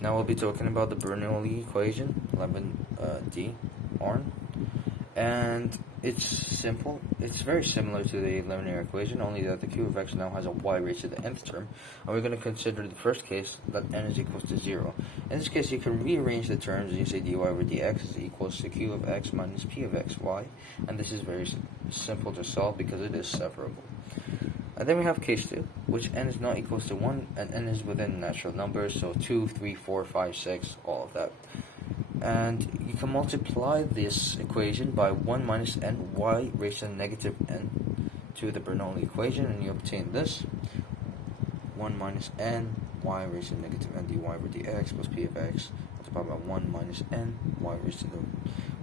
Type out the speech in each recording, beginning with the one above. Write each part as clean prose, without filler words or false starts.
Now we'll be talking about the Bernoulli equation, 11D, and it's simple. It's very similar to the linear equation, only that the q of x now has a y raised to the nth term, and we're going to consider the first case that n is equals to 0. In this case, you can rearrange the terms and you say dy over dx is equals to q of x minus p of xy, and this is very simple to solve because it is separable. And then we have case 2, which n is not equals to 1, and n is within natural numbers, so 2, 3, 4, 5, 6, all of that. And you can multiply this equation by 1 minus n y raised to negative n to the Bernoulli equation, and you obtain this. 1 minus n y raised to negative n dy over dx plus p of x multiplied by 1 minus n y raised to the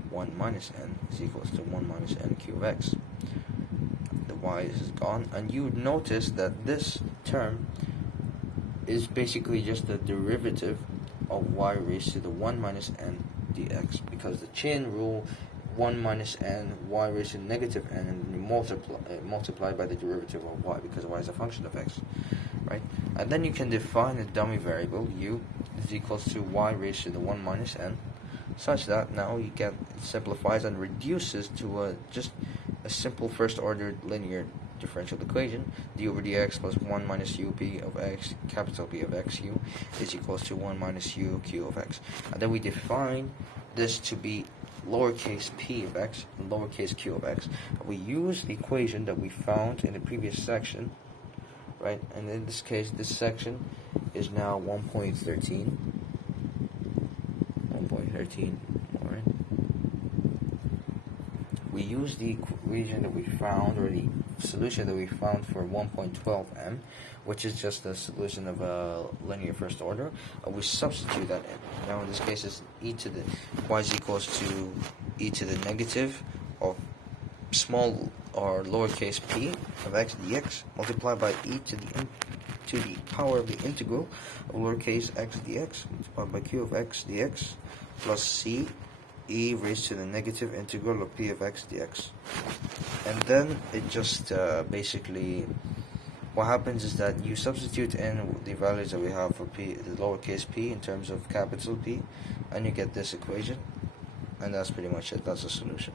1 minus n is equals to 1 minus n q of x. The y is gone, and you would notice that this term is basically just the derivative of y raised to the 1 minus n dx, because the chain rule 1 minus n y raised to negative n, and you multiply by the derivative of y, because y is a function of x, right? And then you can define a dummy variable u is equals to y raised to the 1 minus n, such that now you get, it simplifies and reduces to just a simple first order linear differential equation. D over dx plus 1 minus u p of x, capital P of x u, is equals to 1 minus u q of x. And then we define this to be lowercase p of x and lowercase q of x. And we use the equation that we found in the previous section, right? And in this case, this section is now 1.13. 1.13, alright? We use the equation that we found, or the solution that we found for 1.12m, which is just the solution of a linear first order. We substitute that in. Now in this case, it's y is equals to e to the negative of small or lowercase p of x dx multiplied by e to the power of the integral of lowercase x dx multiplied by q of x dx plus c e raised to the negative integral of p of x dx. And then it just basically, what happens is that you substitute in the values that we have for p, the lowercase p, in terms of capital P, and you get this equation, and that's pretty much it. That's the solution.